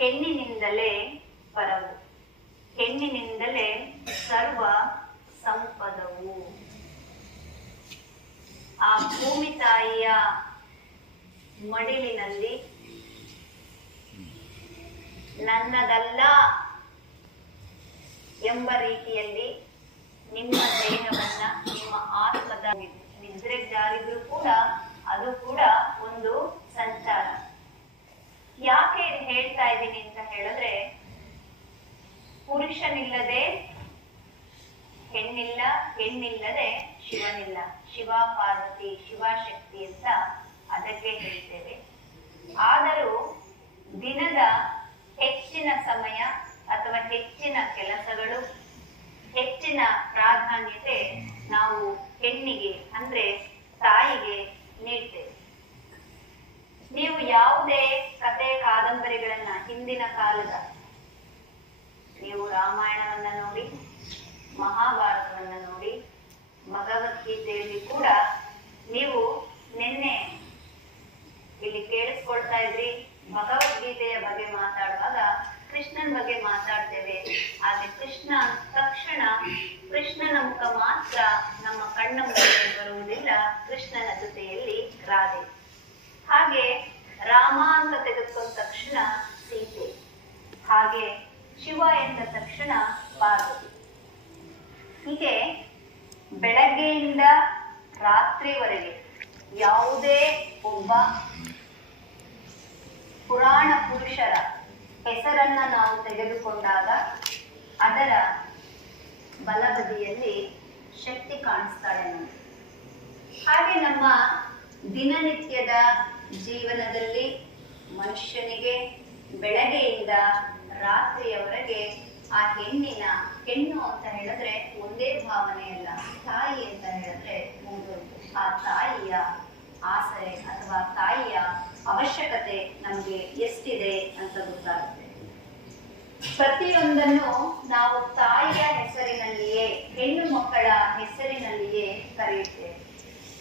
ಹೆಣ್ಣಿನಿಂದಲೇ ಪರವು, ಹೆಣ್ಣಿನಿಂದಲೇ ಸರ್ವ ಸಂಪದವು. ಆ ಭೂಮಿ ತಾಯಿಯ ಮಡಿಲಿನಲ್ಲಿ ನನ್ನದಲ್ಲ ಎಂಬ ರೀತಿಯಲ್ಲಿ ನಿಮ್ಮ ದೇಹವನ್ನ, ನಿಮ್ಮ ಆತ್ಮದ ನಿದ್ರೆ ಜಾರಿದ್ರು ಕೂಡ ಅದು ಕೂಡ ಒಂದು ಸಂಚಾರ. ಯಾಕೆ ಹೇಳ್ತಾ ಇದ್ದೀನಿ ಅಂತ ಹೇಳಿದ್ರೆ, ಪುರುಷನಿಲ್ಲದೆ ಹೆಣ್ಣಿಲ್ಲ, ಹೆಣ್ಣಿಲ್ಲದೆ ಶಿವನಿಲ್ಲ. ಶಿವ ಪಾರ್ವತಿ, ಶಿವಶಕ್ತಿ ಅಂತ ಅದಕ್ಕೆ ಹೇಳ್ತೇವೆ. ಆದರೂ ದಿನದ ಹೆಚ್ಚಿನ ಸಮಯ ಅಥವಾ ಹೆಚ್ಚಿನ ಕೆಲಸಗಳು, ಹೆಚ್ಚಿನ ಪ್ರಾಧಾನ್ಯತೆ ನಾವು ಹೆಣ್ಣಿಗೆ ಅಂದ್ರೆ ತಾಯಿಗೆ ನೀಡ್ತೇವೆ. ನೀವು ಯಾವುದೇ ಕತೆ ಕಾದಂಬರಿಗಳನ್ನ, ಹಿಂದಿನ ಕಾಲದ ನೀವು ರಾಮಾಯಣವನ್ನ ನೋಡಿ, ಮಹಾಭಾರತವನ್ನ ನೋಡಿ, ಭಗವದ್ಗೀತೆಯಲ್ಲಿ ಕೂಡ ನೀವು ನಿನ್ನೆ ಇಲ್ಲಿ ಕೇಳಿಸ್ಕೊಳ್ತಾ ಇದ್ರಿ. ಭಗವದ್ಗೀತೆಯ ಬಗ್ಗೆ ಮಾತಾಡುವಾಗ ಕೃಷ್ಣನ ಬಗ್ಗೆ ಮಾತಾಡ್ತೇವೆ. ಆದ್ರೆ ಕೃಷ್ಣ ತಕ್ಷಣ ಕೃಷ್ಣನ ಮುಖ ಮಾತ್ರ ನಮ್ಮ ಕಣ್ಣ ಮುಂದೆ ಬರುವುದಿಲ್ಲ, ಕೃಷ್ಣನ ಜೊತೆಯಲ್ಲಿ ರಾಧೆ. ಹಾಗೆ ರಾಮ ಅಂತ ತೆಗೆದುಕೊಂಡ ತಕ್ಷಣ ಸೀತೆ, ಹಾಗೆ ಶಿವ ಎಂದ ತಕ್ಷಣ ಪಾರ್ವತಿ. ಹೀಗೆ ಬೆಳಗ್ಗೆಯಿಂದ ರಾತ್ರಿವರೆಗೆ ಯಾವುದೇ ಒಬ್ಬ ಪುರಾಣ ಪುರುಷರ ಹೆಸರನ್ನ ನಾವು ತೆಗೆದುಕೊಂಡಾಗ ಅದರ ಬಲಬದಿಯಲ್ಲಿ ಶಕ್ತಿ ಕಾಣಿಸ್ತಾಳೆ ನಮಗೆ. ಹಾಗೆ ನಮ್ಮ ದಿನನಿತ್ಯದ ಜೀವನದಲ್ಲಿ ಮನುಷ್ಯನಿಗೆ ಬೆಳಗ್ಗೆಯಿಂದ ರಾತ್ರಿಯವರೆಗೆ ಆ ಹೆಣ್ಣು ಅಂತ ಹೇಳಿದ್ರೆ ಒಂದೇ ಭಾವನೆ ಅಲ್ಲ, ತಾಯಿ ಅಂತ ಹೇಳಿದ್ರೆ ಆ ತಾಯಿಯ ಆಸರೆ ಅಥವಾ ತಾಯಿಯ ಅವಶ್ಯಕತೆ ನಮಗೆ ಎಷ್ಟಿದೆ ಅಂತ ಗೊತ್ತಾಗುತ್ತೆ. ಪ್ರತಿಯೊಂದನ್ನು ನಾವು ತಾಯಿಯ ಹೆಸರಿನಲ್ಲಿಯೇ, ಹೆಣ್ಣು ಮಕ್ಕಳ ಹೆಸರಿನಲ್ಲಿಯೇ ಕರೆಯುತ್ತೇವೆ.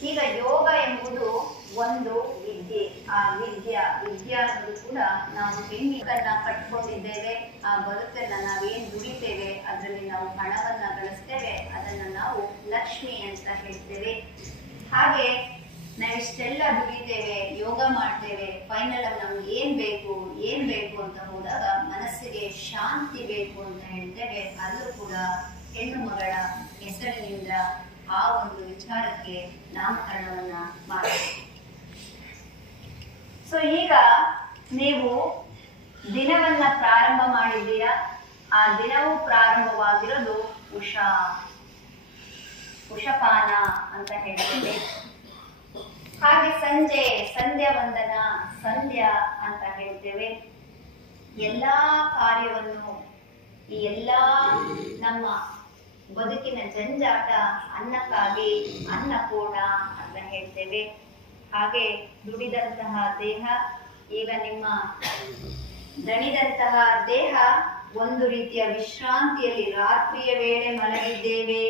ಈಗ ಯೋಗ ಎಂಬುದು ಒಂದು ವಿದ್ಯೆ. ಆ ವಿದ್ಯೆ ಅನ್ನೋದು ಕೂಡ ನಾವು ಹೆಣ್ಣಿಗನ್ನ ಕಟ್ಕೊಂಡಿದ್ದೇವೆ. ಆ ಬದುಕನ್ನ ನಾವೇನ್ ದುಡಿತೇವೆ, ಅದರಲ್ಲಿ ನಾವು ಹಣವನ್ನ ಗಳಿಸ್ತೇವೆ, ಅದನ್ನ ನಾವು ಲಕ್ಷ್ಮಿ ಅಂತ ಹೇಳ್ತೇವೆ. ಹಾಗೆ ನಾವಿಷ್ಟೆಲ್ಲ ದುಡಿತೇವೆ, ಯೋಗ ಮಾಡ್ತೇವೆ, ಫೈನಲ್ ಆಗಿ ನಮ್ಗೆ ಏನ್ ಬೇಕು ಅಂತ ಹೋದಾಗ ಮನಸ್ಸಿಗೆ ಶಾಂತಿ ಬೇಕು ಅಂತ ಹೇಳ್ತೇವೆ. ಅಲ್ಲೂ ಕೂಡ ಹೆಣ್ಣು ಮಗಳ ಹೆಸರಿನಿಂದ ಆ ಒಂದು ವಿಚಾರಕ್ಕೆ ನಾಮಕರಣವನ್ನ ಮಾಡ್ತೇವೆ. ಸೊ ಈಗ ನೀವು ದಿನವನ್ನ ಪ್ರಾರಂಭ ಮಾಡಿದ್ದೀರಾ. ಆ ದಿನವೂ ಪ್ರಾರಂಭವಾಗಿರೋದು ಉಷಪಾನ ಅಂತ ಹೇಳ್ತೇವೆ. ಹಾಗೆ ಸಂಧ್ಯಾ ವಂದನ, ಸಂಧ್ಯಾ ಅಂತ ಹೇಳ್ತೇವೆ. ಎಲ್ಲಾ ಕಾರ್ಯವನ್ನು, ಈ ಎಲ್ಲಾ ನಮ್ಮ ಬದುಕಿನ ಜಂಜಾಟ ಅನ್ನಕ್ಕಾಗಿ ಅನ್ನಪೂರ್ಣ ಅಂತ ಹೇಳ್ತೇವೆ. ಹಾಗೆ ದುಡಿದಂತಹ ದೇಹ, ಈಗ ನಿಮ್ಮ ದಣಿದಂತಹ ದೇಹ ಒಂದು ರೀತಿಯ ವಿಶ್ರಾಂತಿಯಲ್ಲಿ, ರಾತ್ರಿಯ ವೇಳೆ ಮಲಗಿದ್ದೇವೆ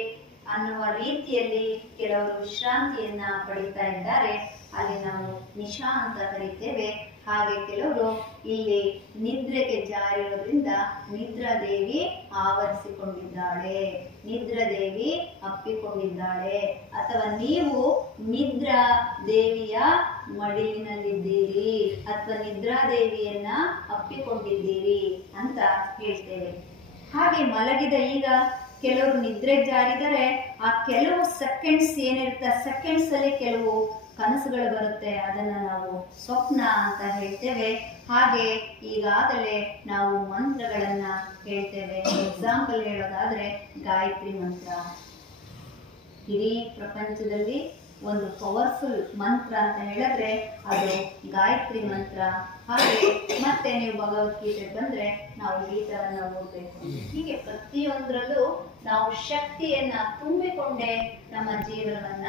ಅನ್ನುವ ರೀತಿಯಲ್ಲಿ ಕೆಲವರು ವಿಶ್ರಾಂತಿಯನ್ನ ಪಡಿತಾ ಇದ್ದಾರೆ. ಅಲ್ಲಿ ನಾವು ನಿಶಾ ಅಂತ ಕರೀತೇವೆ. ಹಾಗೆ ಕೆಲವರು ಇಲ್ಲಿ ನಿದ್ರೆಗೆ ಜಾರಿರೋದ್ರಿಂದ ನಿದ್ರಾದೇವಿ ಆವರಿಸಿಕೊಂಡಿದ್ದಾಳೆ, ನಿದ್ರಾದೇವಿ ಅಪ್ಪಿಕೊಂಡಿದ್ದಾಳೆ, ಅಥವಾ ನೀವು ನಿದ್ರಾ ದೇವಿಯ ಮಡಿಲಿನಲ್ಲಿದ್ದೀರಿ ಅಥವಾ ನಿದ್ರಾದೇವಿಯನ್ನ ಅಪ್ಪಿಕೊಂಡಿದ್ದೀರಿ ಅಂತ ಹೇಳ್ತೇವೆ. ಹಾಗೆ ಮಲಗಿದ ಈಗ ಕೆಲವರು ನಿದ್ರೆ ಜಾರಿದರೆ ಆ ಕೆಲವು ಸೆಕೆಂಡ್ಸ್ ಏನಿರುತ್ತೆ, ಸೆಕೆಂಡ್ಸ್ ಅಲ್ಲಿ ಕೆಲವು ಕನಸುಗಳು ಬರುತ್ತೆ, ಅದನ್ನ ನಾವು ಸ್ವಪ್ನ ಅಂತ ಹೇಳ್ತೇವೆ. ಹಾಗೆ ಈಗಾಗಲೇ ನಾವು ಮಂತ್ರಗಳನ್ನ ಹೇಳ್ತೇವೆ. ಎಕ್ಸಾಂಪಲ್ ಹೇಳೋದಾದ್ರೆ ಗಾಯತ್ರಿ ಮಂತ್ರ ಇಡೀ ಪ್ರಪಂಚದಲ್ಲಿ ಒಂದು ಪವರ್ಫುಲ್ ಮಂತ್ರ ಅಂತ ಹೇಳಿದ್ರೆ ಅದು ಗಾಯತ್ರಿ ಮಂತ್ರ. ಹಾಗೆ ಮತ್ತೆ ನೀವು ಭಗವದ್ಗೀತೆ ಬಂದ್ರೆ ನಾವು ಗೀತವನ್ನ ಓದಬೇಕು. ಹೀಗೆ ಪ್ರತಿಯೊಂದರಲ್ಲೂ ನಾವು ಶಕ್ತಿಯನ್ನ ತುಂಬಿಕೊಂಡೇ ನಮ್ಮ ಜೀವನವನ್ನ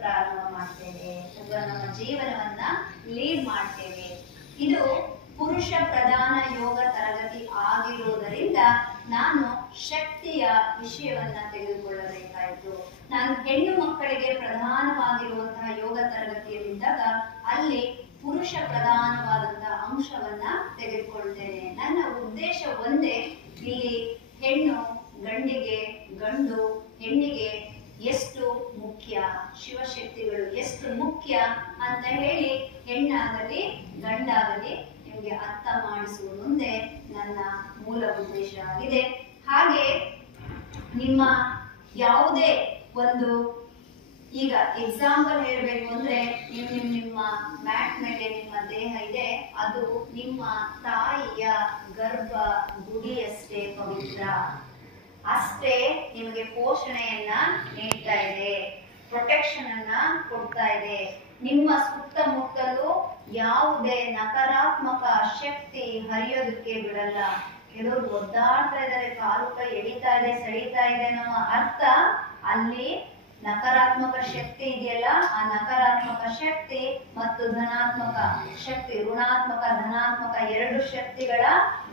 ಪ್ರಾರಂಭ ಮಾಡ್ತೇವೆ ಅಥವಾ ನಮ್ಮ ಜೀವನವನ್ನ ಲೀಡ್ ಮಾಡ್ತೇವೆ. ಇದು ಪುರುಷ ಪ್ರಧಾನ ಯೋಗ ತರಗತಿ ಆಗಿರುವುದರಿಂದ ನಾನು ಶಕ್ತಿಯ ವಿಷಯವನ್ನ ತೆಗೆದುಕೊಳ್ಳಬೇಕಾಯಿತು. ನಾನು ಹೆಣ್ಣು ಮಕ್ಕಳಿಗೆ ಪ್ರಧಾನವಾಗಿರುವಂತಹ ಯೋಗ ತರಗತಿಯಲ್ಲಿದ್ದಾಗ ಅಲ್ಲಿ ಪುರುಷ ಪ್ರಧಾನವಾದಂತಹ ಅಂಶವನ್ನ ತೆಗೆದುಕೊಳ್ತೇನೆ. ನನ್ನ ಉದ್ದೇಶ ಒಂದೇ, ಇಲ್ಲಿ ಹೆಣ್ಣು ಗಂಡಿಗೆ, ಗಂಡು ಹೆಣ್ಣಿಗೆ ಎಷ್ಟು ಮುಖ್ಯ, ಶಿವಶಕ್ತಿಗಳು ಎಷ್ಟು ಮುಖ್ಯ ಅಂತ ಹೇಳಿ ಹೆಣ್ಣಾಗಲಿ ಗಂಡಾಗಲಿ ನಿಮಗೆ ಅರ್ಥ ಮಾಡಿಸುವುದೊಂದೇ ನನ್ನ ಮೂಲ ಉದ್ದೇಶ ಆಗಿದೆ. ಹಾಗೆ ನಿಮ್ಮ ಯಾವುದೇ ಒಂದು, ಈಗ ಎಕ್ಸಾಂಪಲ್ ಹೇಳಬೇಕು ಅಂದ್ರೆ, ನಿಮ್ಮ ಮ್ಯಾಟ್ ಮೇಲೆ ನಿಮ್ಮ ದೇಹ ಇದೆ, ಅದು ನಿಮ್ಮ ತಾಯಿಯ ಗರ್ಭ ಗುಡಿಯಷ್ಟೇ ಪವಿತ್ರ, ಅಷ್ಟೇ ನಿಮಗೆ ಪೋಷಣೆಯನ್ನ ನೀಡ್ತಾ ಇದೆ, ಪ್ರೊಟೆಕ್ಷನ್ ಅನ್ನ ಕೊಡ್ತಾ ಇದೆ. ನಿಮ್ಮ ಸುತ್ತಮುತ್ತಲೂ ಯಾವುದೇ ನಕಾರಾತ್ಮಕ ಶಕ್ತಿ ಹರಿಯೋದಕ್ಕೆ ಬಿಡಲ್ಲ. ಕೆಲವರು ಒದ್ದಾಡ್ತಾ ಇದ್ದಾರೆ, ಕಾಲು ಕೈ ಎಳಿತಾ ಇದೆ, ಸೆಳೀತಾ ಇದೆ ಅನ್ನೋ ಅರ್ಥ ಅಲ್ಲಿ ನಕಾರಾತ್ಮಕ ಶಕ್ತಿ ಇದೆಯಲ್ಲ, ಆ ನಕಾರಾತ್ಮಕ ಶಕ್ತಿ ಮತ್ತು ಧನಾತ್ಮಕ ಶಕ್ತಿ, ಋಣಾತ್ಮಕ ಧನಾತ್ಮಕ ಎರಡು ಶಕ್ತಿಗಳ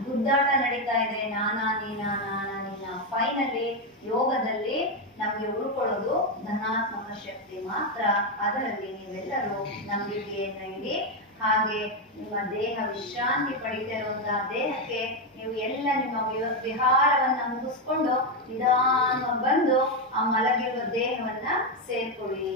ಗುದ್ದಾಟ ನಡೀತಾ ಇದೆ. ನಾನಾ ನೀನಾ, ನಾನಾ ನೀನಾ. ಫೈನಲಿ ಯೋಗದಲ್ಲಿ ನಮ್ಗೆ ಉಳ್ಕೊಳ್ಳೋದು ಧನಾತ್ಮಕ ಶಕ್ತಿ ಮಾತ್ರ. ಅದರಲ್ಲಿ ನೀವೆಲ್ಲರೂ ನಂಬಿಕೆಯನ್ನ ಇಡಿ. ಹಾಗೆ ನಿಮ್ಮ ದೇಹ ವಿಶ್ರಾಂತಿ ಪಡಿತಾ ಇರುವಂತಹ ದೇಹಕ್ಕೆ ನೀವು ಎಲ್ಲ ನಿಮ್ಮ ವಿಹಾರವನ್ನ ಮುಗಿಸ್ಕೊಂಡು ನಿಧಾನವಾಗಿ ಬಂದು ಆ ಮಲಗಿರುವ ದೇಹವನ್ನ ಸೇರ್ಕೊಳ್ಳಿ.